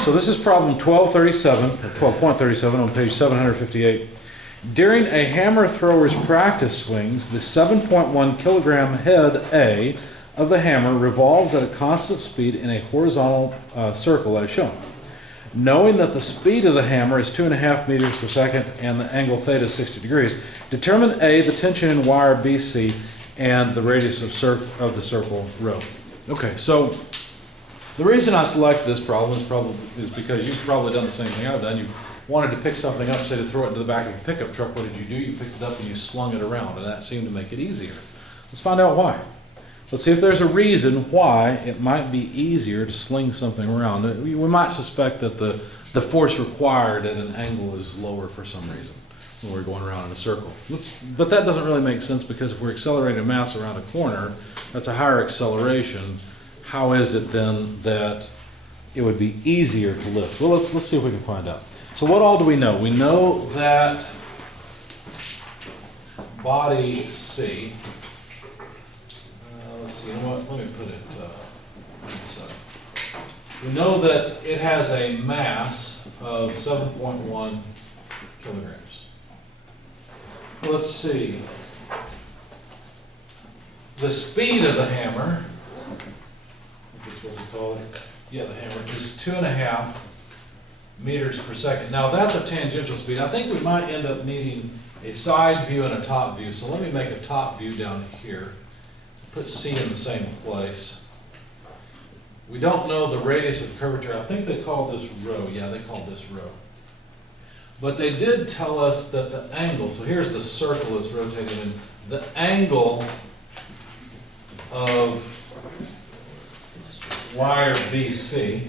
So this is problem 1237, or 12.37 on page 758. During a hammer thrower's practice swings, the 7.1 kilogram head A of the hammer revolves at a constant speed in a horizontal circle as shown. Knowing that the speed of the hammer is 2.5 meters per second and the angle theta is 60 degrees, determine A, the tension in wire BC, and the radius of the circle rho. Okay, so the reason I selected this problem is because you've probably done the same thing I've done. You wanted to pick something up, say to throw it into the back of a pickup truck. What did you do? You picked it up and you slung it around, and that seemed to make it easier. Let's find out why. Let's see if there's a reason why it might be easier to sling something around. We might suspect that the force required at an angle is lower for some reason when we're going around in a circle. But that doesn't really make sense, because if we're accelerating a mass around a corner, that's a higher acceleration. How is it then that it would be easier to lift? Well, let's see if we can find out. So what all do we know? We know that body C, let's see, you know what, let me put it inside. We know that it has a mass of 7.1 kilograms. Let's see. The speed of the hammer, that's what we call it, yeah, the hammer, is 2.5 meters per second. Now that's a tangential speed. I think we might end up needing a side view and a top view. So let me make a top view down here. Put C in the same place. We don't know the radius of curvature. I think they call this rho. Yeah, they call this rho. But they did tell us that the angle, so here's the circle that's rotating in, the angle of wire BC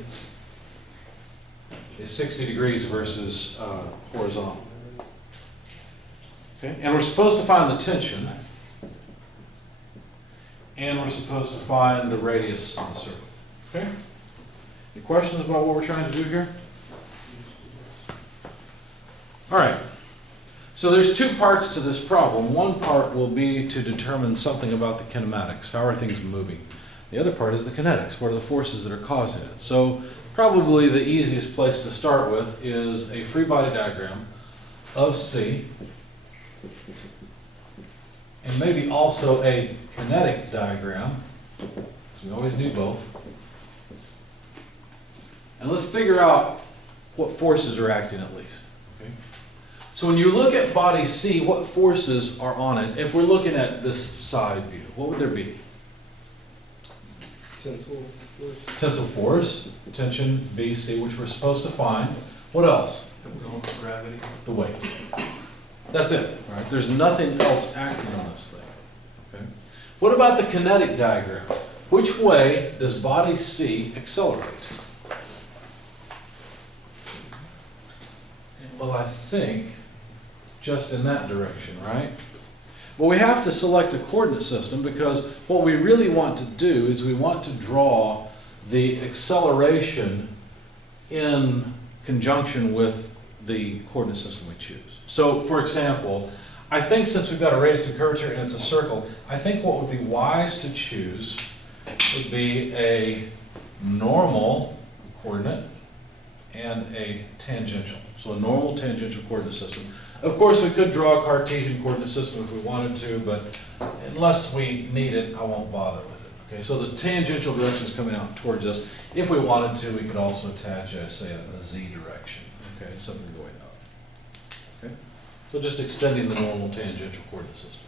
is 60 degrees versus horizontal. Okay, and we're supposed to find the tension, and we're supposed to find the radius of the circle. Okay? Any questions about what we're trying to do here? All right. So there's two parts to this problem. One part will be to determine something about the kinematics. How are things moving? The other part is the kinetics. What are the forces that are causing it? So probably the easiest place to start with is a free body diagram of C, and maybe also a kinetic diagram. We always do both. And let's figure out what forces are acting at least. Okay? So when you look at body C, what forces are on it? If we're looking at this side view, what would there be? Tensile force. Tensile force, tension BC, which we're supposed to find. What else? Gravity. The weight. That's it. Right? There's nothing else acting on this thing. Okay? What about the kinetic diagram? Which way does body C accelerate? Well, I think just in that direction, right? Well, we have to select a coordinate system, because what we really want to do is we want to draw the acceleration in conjunction with the coordinate system we choose. So, for example, I think since we've got a radius of curvature and it's a circle, I think what would be wise to choose would be a normal coordinate and a tangential. So a normal tangential coordinate system. Of course, we could draw a Cartesian coordinate system if we wanted to, but unless we need it, I won't bother with it. Okay, so the tangential direction is coming out towards us. If we wanted to, we could also attach, say, a z direction. Okay, something going up. Okay, so just extending the normal tangential coordinate system.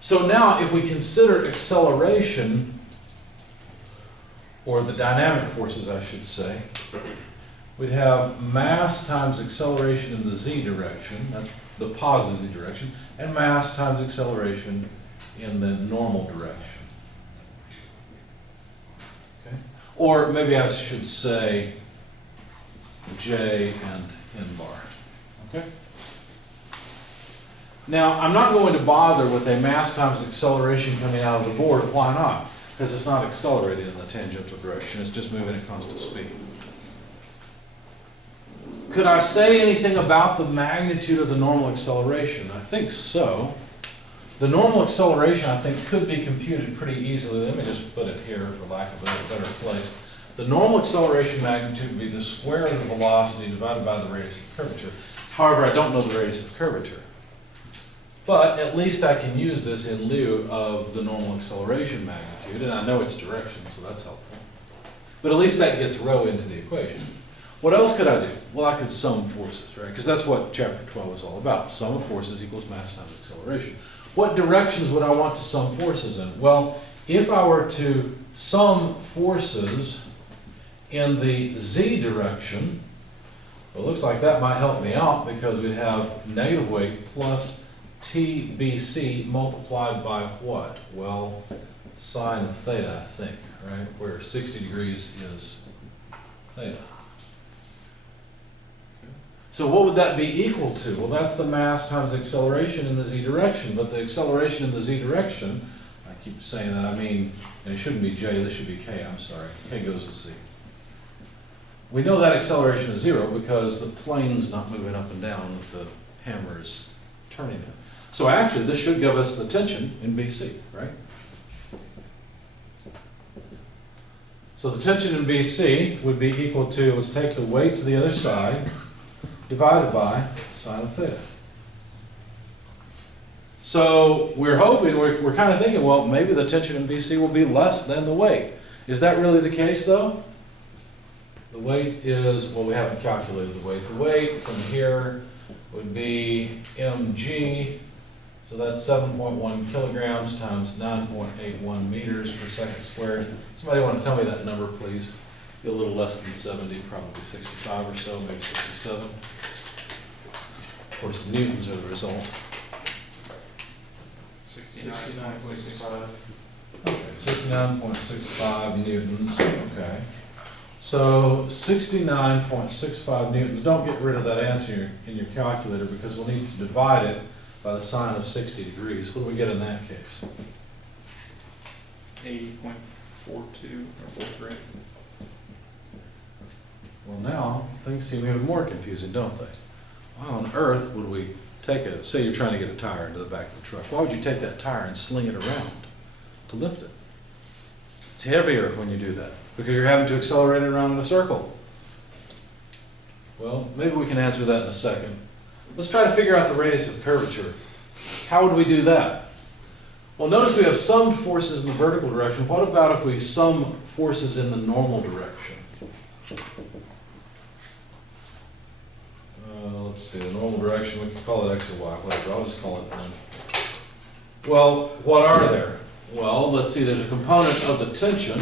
So now, if we consider acceleration, or the dynamic forces, I should say, we'd have mass times acceleration in the z direction, that's the positive z direction, and mass times acceleration in the normal direction. Okay? Or maybe I should say J and N bar. Okay? Now, I'm not going to bother with a mass times acceleration coming out of the board. Why not? Because it's not accelerated in the tangential direction, it's just moving at constant speed. Could I say anything about the magnitude of the normal acceleration? I think so. The normal acceleration, I think, could be computed pretty easily. Let me just put it here for lack of a better place. The normal acceleration magnitude would be the square of the velocity divided by the radius of curvature. However, I don't know the radius of curvature. But at least I can use this in lieu of the normal acceleration magnitude, and I know its direction, so that's helpful. But at least that gets rho into the equation. What else could I do? Well, I could sum forces, right? Because that's what chapter 12 is all about. Sum of forces equals mass times acceleration. What directions would I want to sum forces in? Well, if I were to sum forces in the z direction, well, it looks like that might help me out because we'd have negative weight plus TBC multiplied by what? Well, sine of theta, I think, right? Where 60 degrees is theta. So what would that be equal to? Well, that's the mass times acceleration in the z direction, but the acceleration in the z direction, I keep saying that, I mean, and it shouldn't be j, this should be k, I'm sorry. K goes with z. We know that acceleration is 0 because the plane's not moving up and down that the hammer is turning in. So actually, this should give us the tension in BC, right? So the tension in BC would be equal to, let's take the weight to the other side, divided by sine of theta. So we're hoping, we're kind of thinking, well, maybe the tension in BC will be less than the weight. Is that really the case, though? The weight is, well, we haven't calculated the weight. The weight from here would be mg, so that's 7.1 kilograms times 9.81 meters per second squared. Somebody want to tell me that number, please? Be a little less than 70, probably 65 or so, maybe 67. Of course, the newtons are the result. 69.65. Okay, 69.65 newtons, okay. So 69.65 newtons, don't get rid of that answer in your calculator because we'll need to divide it by the sine of 60 degrees. What do we get in that case? 80.42 or 43. Well, now things seem even more confusing, don't they? Why on earth would we take say you're trying to get a tire into the back of the truck. Why would you take that tire and sling it around to lift it? It's heavier when you do that because you're having to accelerate it around in a circle. Well, maybe we can answer that in a second. Let's try to figure out the radius of curvature. How would we do that? Well, notice we have summed forces in the vertical direction. What about if we sum forces in the normal direction? Let's see, the normal direction, we can call it x or y, whatever, I'll just call it n. Well, what are there? Well, let's see, there's a component of the tension,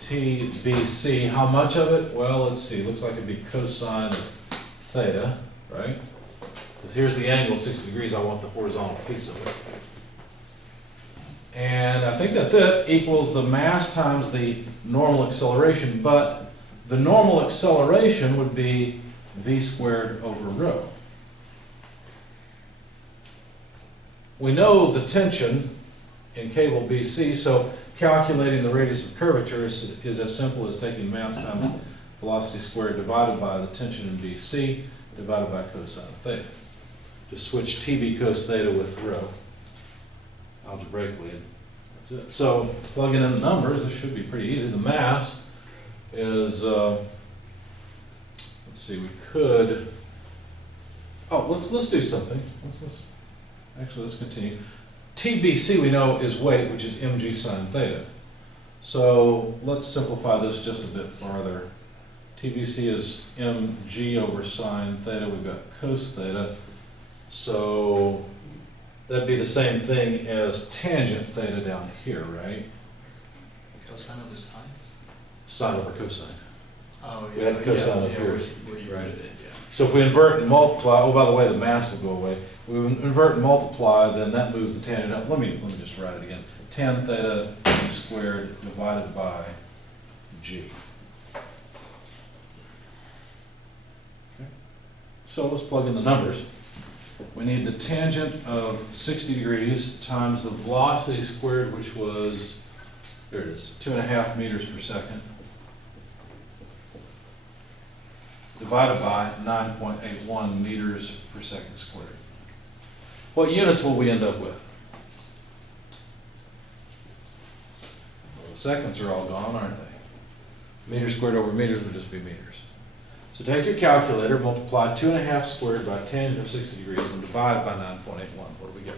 TBC. How much of it? Well, let's see, looks like it'd be cosine of theta, right? Because here's the angle, 60 degrees, I want the horizontal piece of it. And I think that's it, equals the mass times the normal acceleration, but the normal acceleration would be v squared over rho. We know the tension in cable BC, so calculating the radius of curvature is as simple as taking mass times velocity squared divided by the tension in BC divided by cosine of theta. Just switch TB cos theta with rho algebraically, and that's it. So plugging in the numbers, this should be pretty easy. The mass is, let's see, we could, let's do something. Let's continue. TBC we know is weight, which is mg sine theta. So let's simplify this just a bit farther. TBC is mg over sine theta. We've got cos theta. So that'd be the same thing as tangent theta down here, right? Cosine over sine? Sine over cosine. Oh, We had cosine up here, where you right. did it, yeah. So if we invert and multiply, oh, by the way, the mass will go away. We invert and multiply, then that moves the tangent up. Let me just write it again. Tan theta squared divided by g. Okay. So let's plug in the numbers. We need the tangent of 60 degrees times the velocity squared, which was, there it is, 2.5 meters per second, divided by 9.81 meters per second squared. What units will we end up with? Well, the seconds are all gone, aren't they? Meters squared over meters would just be meters. So take your calculator, multiply 2.5 squared by tangent of 60 degrees and divide by 9.81. What do we get?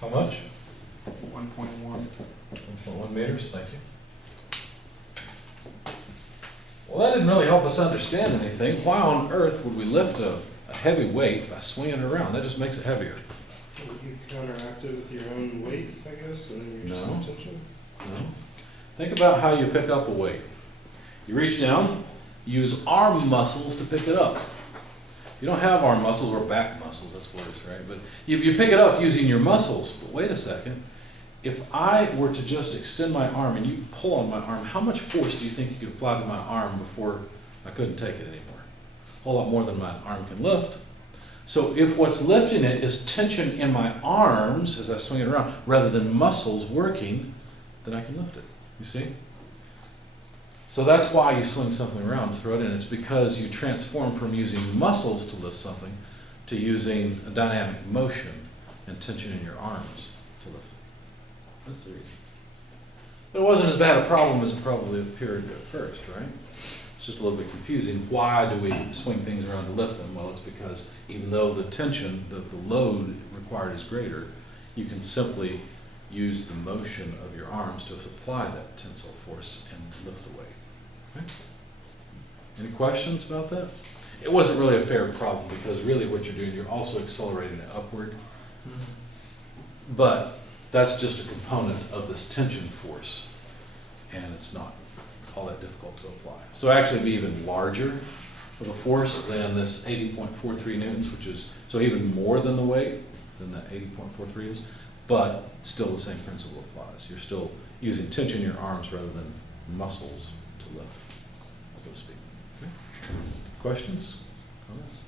How much? 1.1. 1.1 meters, thank you. Well, that didn't really help us understand anything. Why on earth would we lift a heavy weight by swinging it around? That just makes it heavier. You counteract it with your own weight, I guess, and then you're just No. in tension. No? Think about how you pick up a weight. You reach down, use arm muscles to pick it up. You don't have arm muscles or back muscles, that's worse, right? But you pick it up using your muscles. But wait a second. If I were to just extend my arm and you pull on my arm, how much force do you think you could apply to my arm before I couldn't take it anymore? A whole lot more than my arm can lift. So if what's lifting it is tension in my arms as I swing it around, rather than muscles working, then I can lift it. You see? So that's why you swing something around, throw it in. It's because you transform from using muscles to lift something to using a dynamic motion and tension in your arms to lift it. That's the reason. But it wasn't as bad a problem as it probably appeared at first, right? It's just a little bit confusing. Why do we swing things around to lift them? Well, it's because even though the tension, the load required is greater, you can simply use the motion of your arms to apply that tensile force and lift the weight. Okay? Any questions about that? It wasn't really a fair problem because really what you're doing, you're also accelerating it upward. But that's just a component of this tension force, and it's not all that difficult to apply. So actually it'd be even larger of a force than this 80.43 newtons, which is, so even more than the weight, than that 80.43 is, but still the same principle applies. You're still using tension in your arms rather than muscles to lift, so to speak. Okay. Questions? Comments?